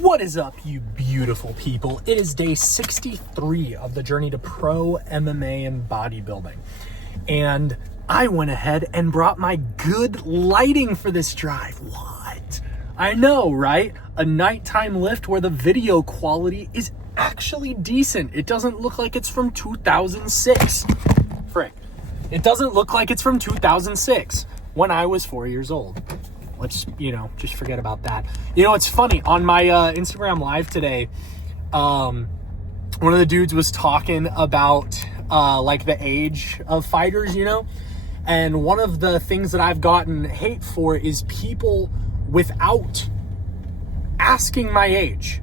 What is up, you beautiful people? It is day 63 of the journey to pro MMA and bodybuilding. And I went ahead and brought my good lighting for this drive. What? I know, right? A nighttime lift where the video quality is actually decent. It doesn't look like it's from 2006. Frick. It doesn't look like it's from 2006 when I was 4 years old. Let's, just forget about that. It's funny. On my Instagram live today, one of the dudes was talking about like the age of fighters, and one of the things that I've gotten hate for is people without asking my age.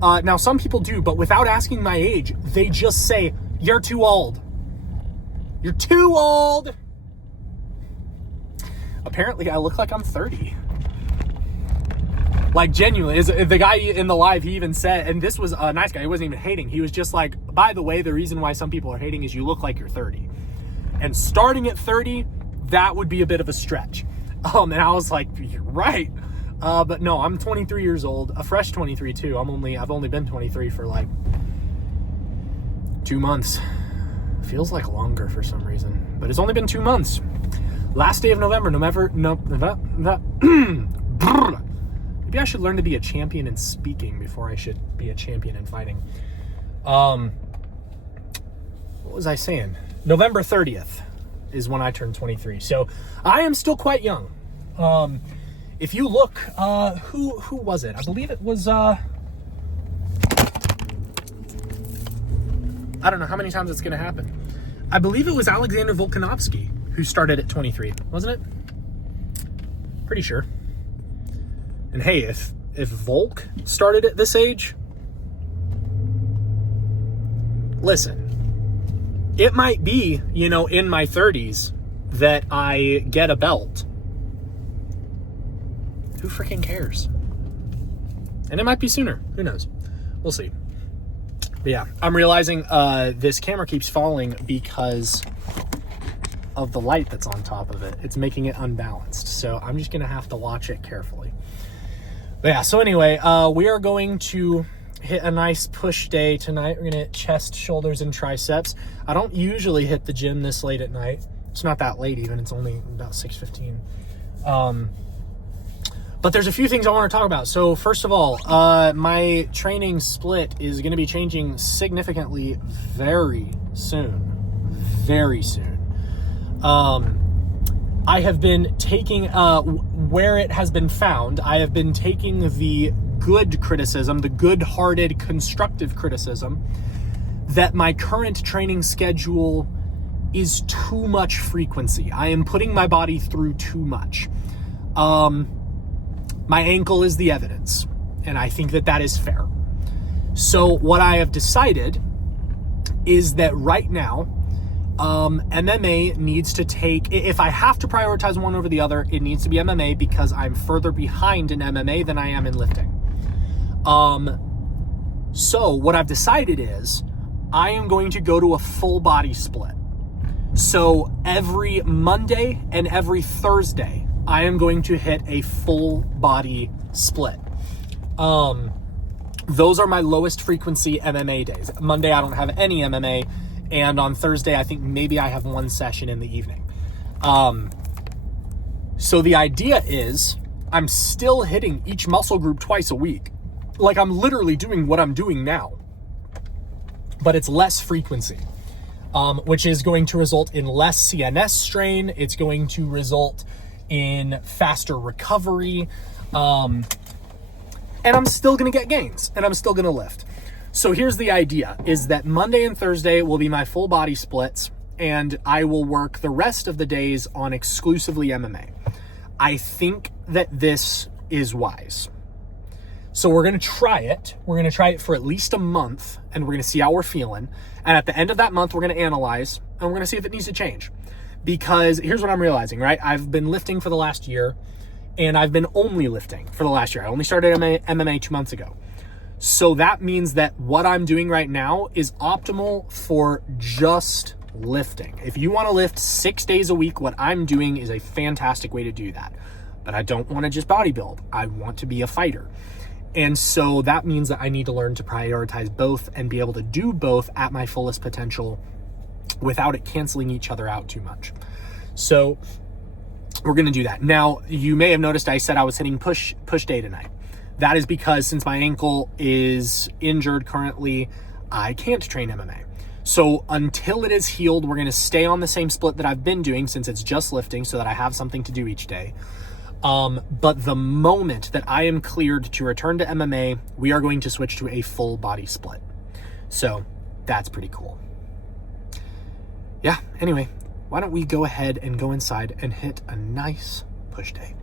Now, some people do, but without asking my age, they just say, "You're too old. You're too old." Apparently, I look like I'm 30. Like, genuinely, the guy in the live, he even said, and this was a nice guy, he wasn't even hating. He was just like, by the way, the reason why some people are hating is you look like you're 30. And starting at 30, that would be a bit of a stretch. And I was like, you're right. But no, I'm 23 years old, a fresh 23 too. I've only been 23 for like 2 months. Feels like longer for some reason, but it's only been 2 months. Last day of November. Maybe I should learn to be a champion in speaking before I should be a champion in fighting. What was I saying? November 30th is when I turned 23. So I am still quite young. If you look, who was it? I believe it was, I don't know how many times it's going to happen. I believe it was Alexander Volkanovski who started at 23, wasn't it? Pretty sure. And hey, if Volk started at this age, listen, it might be, in my 30s that I get a belt. Who freaking cares? And it might be sooner. Who knows? We'll see. But yeah, I'm realizing this camera keeps falling because of the light that's on top of it. It's making it unbalanced. So I'm just going to have to watch it carefully. But yeah, so anyway, we are going to hit a nice push day tonight. We're going to hit chest, shoulders, and triceps. I don't usually hit the gym this late at night. It's not that late even. It's only about 6:15. But there's a few things I want to talk about. So first of all, my training split is going to be changing significantly very soon. Very soon. I have been taking, where it has been found, I have been taking the good criticism, the good-hearted, constructive criticism, that my current training schedule is too much frequency. I am putting my body through too much. My ankle is the evidence, and I think that that is fair. So what I have decided is that right now, MMA needs to take, if I have to prioritize one over the other, it needs to be MMA because I'm further behind in MMA than I am in lifting. So what I've decided is I am going to go to a full body split. So every Monday and every Thursday, I am going to hit a full body split. Those are my lowest frequency MMA days. Monday, I don't have any MMA. And on Thursday, I think maybe I have one session in the evening. So the idea is I'm still hitting each muscle group twice a week. Like I'm literally doing what I'm doing now, but it's less frequency, which is going to result in less CNS strain. It's going to result in faster recovery. And I'm still going to get gains and I'm still going to lift. So here's the idea, is that Monday and Thursday will be my full body splits, and I will work the rest of the days on exclusively MMA. I think that this is wise. So we're going to try it. We're going to try it for at least a month, and we're going to see how we're feeling. And at the end of that month, we're going to analyze, and we're going to see if it needs to change. Because here's what I'm realizing, right? I've been lifting for the last year, and I've been only lifting for the last year. I only started MMA 2 months ago. So that means that what I'm doing right now is optimal for just lifting. If you want to lift 6 days a week, what I'm doing is a fantastic way to do that. But I don't want to just bodybuild. I want to be a fighter. And so that means that I need to learn to prioritize both and be able to do both at my fullest potential without it canceling each other out too much. So we're going to do that. Now, you may have noticed I said I was hitting push day tonight. That is because since my ankle is injured currently, I can't train MMA. So until it is healed, we're going to stay on the same split that I've been doing since it's just lifting so that I have something to do each day. But the moment that I am cleared to return to MMA, we are going to switch to a full body split. So that's pretty cool. Yeah, anyway, why don't we go ahead and go inside and hit a nice push day.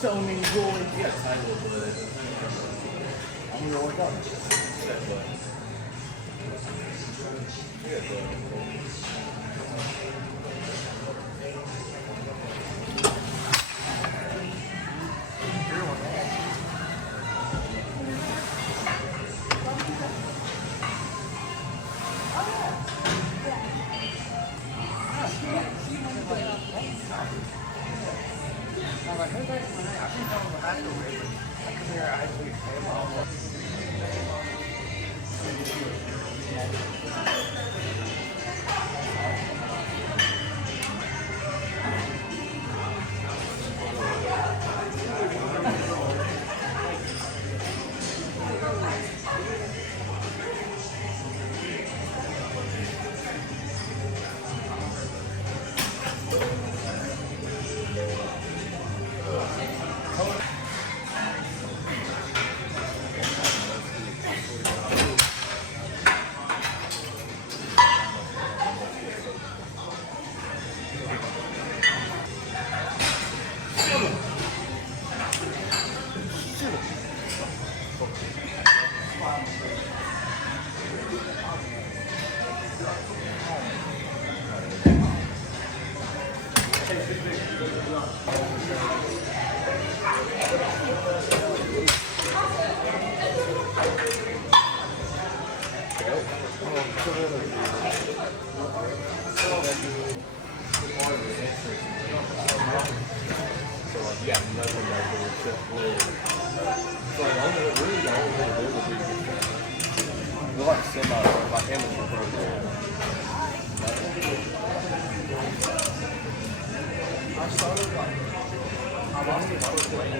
So many boys. Yes, I will, but I'm gonna work out. You got nothing back there except legs. So like, really the only thing there would be they're like like amateur programs. I started like, I lost my first weight.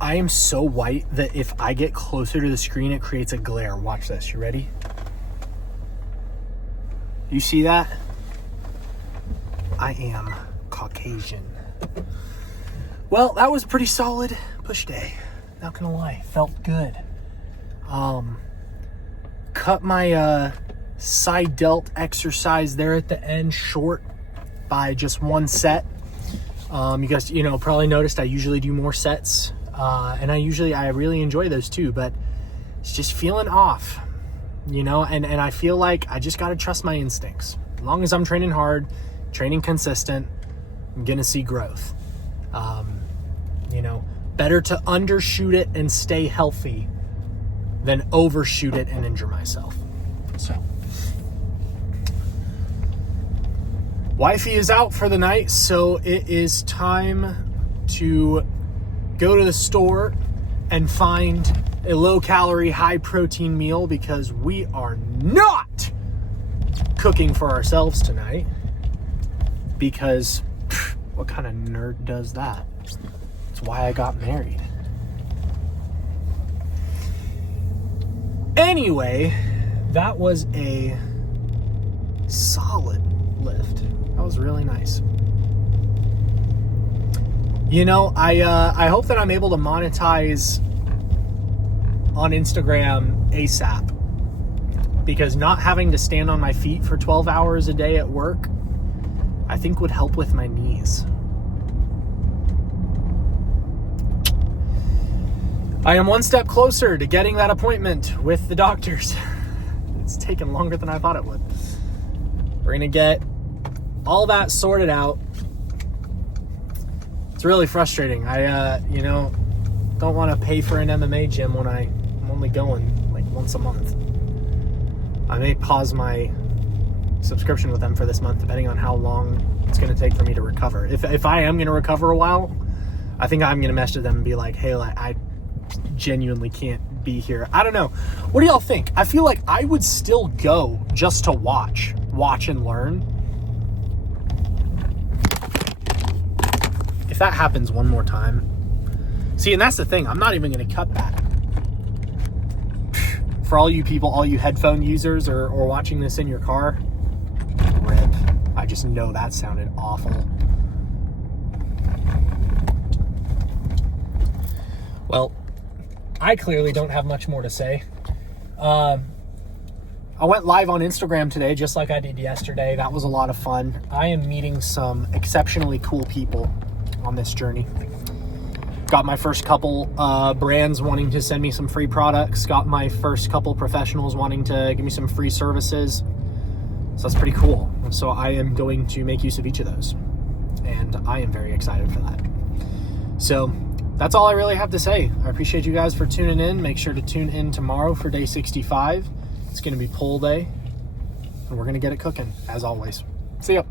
I am so white that if I get closer to the screen, it creates a glare. Watch this. You ready? You see that? I am Caucasian. Well, that was a pretty solid push day. Not gonna lie. Felt good. Cut my side delt exercise there at the end short by just one set. You guys, probably noticed I usually do more sets. And I really enjoy those too, but it's just feeling off, and I feel like I just got to trust my instincts. As long as I'm training hard, training consistent, I'm going to see growth. Better to undershoot it and stay healthy than overshoot it and injure myself. So, wifey is out for the night, so it is time to go to the store and find a low-calorie, high-protein meal because we are not cooking for ourselves tonight. Because what kind of nerd does that? That's why I got married. Anyway, that was a solid lift. That was really nice. I hope that I'm able to monetize on Instagram ASAP, because not having to stand on my feet for 12 hours a day at work, I think would help with my knees. I am one step closer to getting that appointment with the doctors. It's taken longer than I thought it would. We're going to get all that sorted out. It's really frustrating. I, don't want to pay for an MMA gym when I'm only going like once a month. I may pause my subscription with them for this month, depending on how long it's going to take for me to recover. If I am going to recover a while, I think I'm going to message them and be like, hey, I genuinely can't be here. I don't know. What do y'all think? I feel like I would still go just to watch and learn. If that happens one more time. See, and that's the thing. I'm not even going to cut that. For all you people, all you headphone users or watching this in your car, rip. I just know that sounded awful. Well, I clearly don't have much more to say. I went live on Instagram today, just like I did yesterday. That was a lot of fun. I am meeting some exceptionally cool people on this journey. Got my first couple brands wanting to send me some free products. Got my first couple professionals wanting to give me some free services. So that's pretty cool. So I am going to make use of each of those. And I am very excited for that. So that's all I really have to say. I appreciate you guys for tuning in. Make sure to tune in tomorrow for day 65. It's going to be pull day. And we're going to get it cooking, as always. See ya.